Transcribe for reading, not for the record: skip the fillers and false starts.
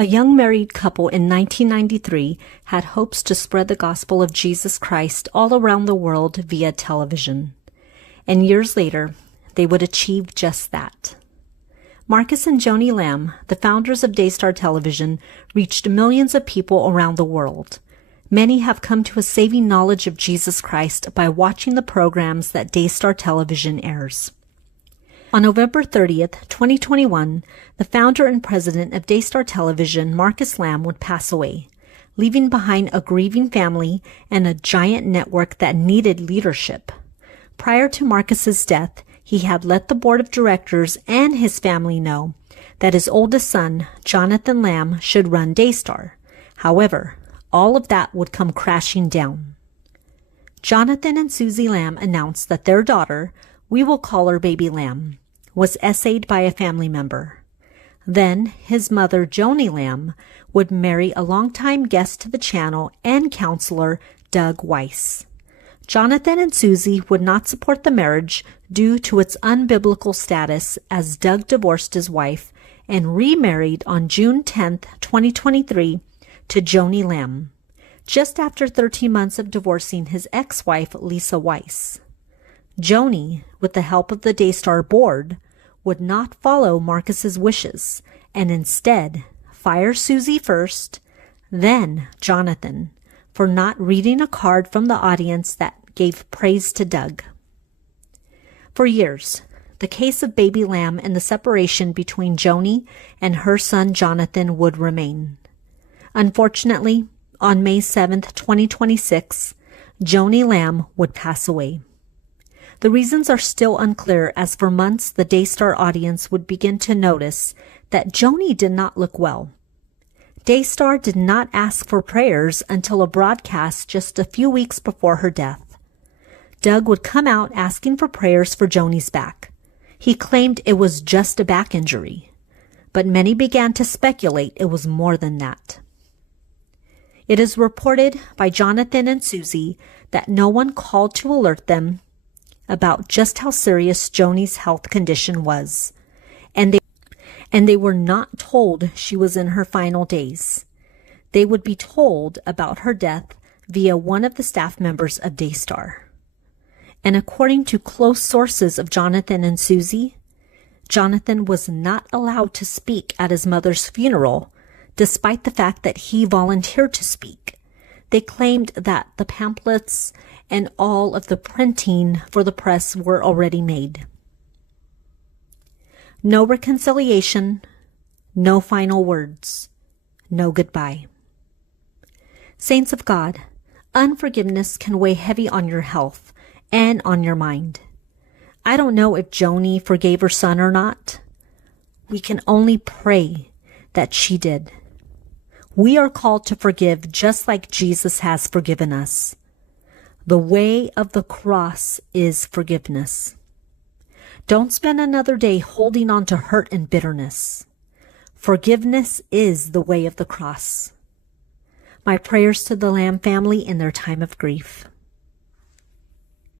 A young married couple in 1993 had hopes to spread the gospel of Jesus Christ all around the world via television. And years later, they would achieve just that. Marcus and Joni Lamb, the founders of Daystar Television, reached millions of people around the world. Many have come to a saving knowledge of Jesus Christ by watching the programs that Daystar Television airs. On November 30th, 2021, the founder and president of Daystar Television, Marcus Lamb, would pass away, leaving behind a grieving family and a giant network that needed leadership. Prior to Marcus's death, he had let the board of directors and his family know that his oldest son, Jonathan Lamb, should run Daystar. However, all of that would come crashing down. Jonathan and Susie Lamb announced that their daughter, we will call her Baby Lamb, was essayed by a family member. Then his mother, Joni Lamb, would marry a longtime guest to the channel and counselor, Doug Weiss. Jonathan and Susie would not support the marriage due to its unbiblical status, as Doug divorced his wife and remarried on June 10, 2023, to Joni Lamb, just after 13 months of divorcing his ex-wife, Lisa Weiss. Joni, with the help of the Daystar board, would not follow Marcus's wishes and instead fire Susie first, then Jonathan, for not reading a card from the audience that gave praise to Doug. For years, the case of Baby Lamb and the separation between Joni and her son Jonathan would remain. Unfortunately, on May 7, 2026, Joni Lamb would pass away. The reasons are still unclear, as for months the Daystar audience would begin to notice that Joni did not look well. Daystar did not ask for prayers until a broadcast just a few weeks before her death. Doug would come out asking for prayers for Joni's back. He claimed it was just a back injury, but many began to speculate it was more than that. It is reported by Jonathan and Susie that no one called to alert them about just how serious Joni's health condition was, and they were not told she was in her final days. They would be told about her death via one of the staff members of Daystar. And according to close sources of Jonathan and Susie, Jonathan was not allowed to speak at his mother's funeral, despite the fact that he volunteered to speak. They claimed that the pamphlets and all of the printing for the press were already made. No reconciliation, no final words, no goodbye. Saints of God, unforgiveness can weigh heavy on your health and on your mind. I don't know if Joni forgave her son or not. We can only pray that she did. We are called to forgive just like Jesus has forgiven us. The way of the cross is forgiveness. Don't spend another day holding on to hurt and bitterness. Forgiveness is the way of the cross. My prayers to the Lamb family in their time of grief.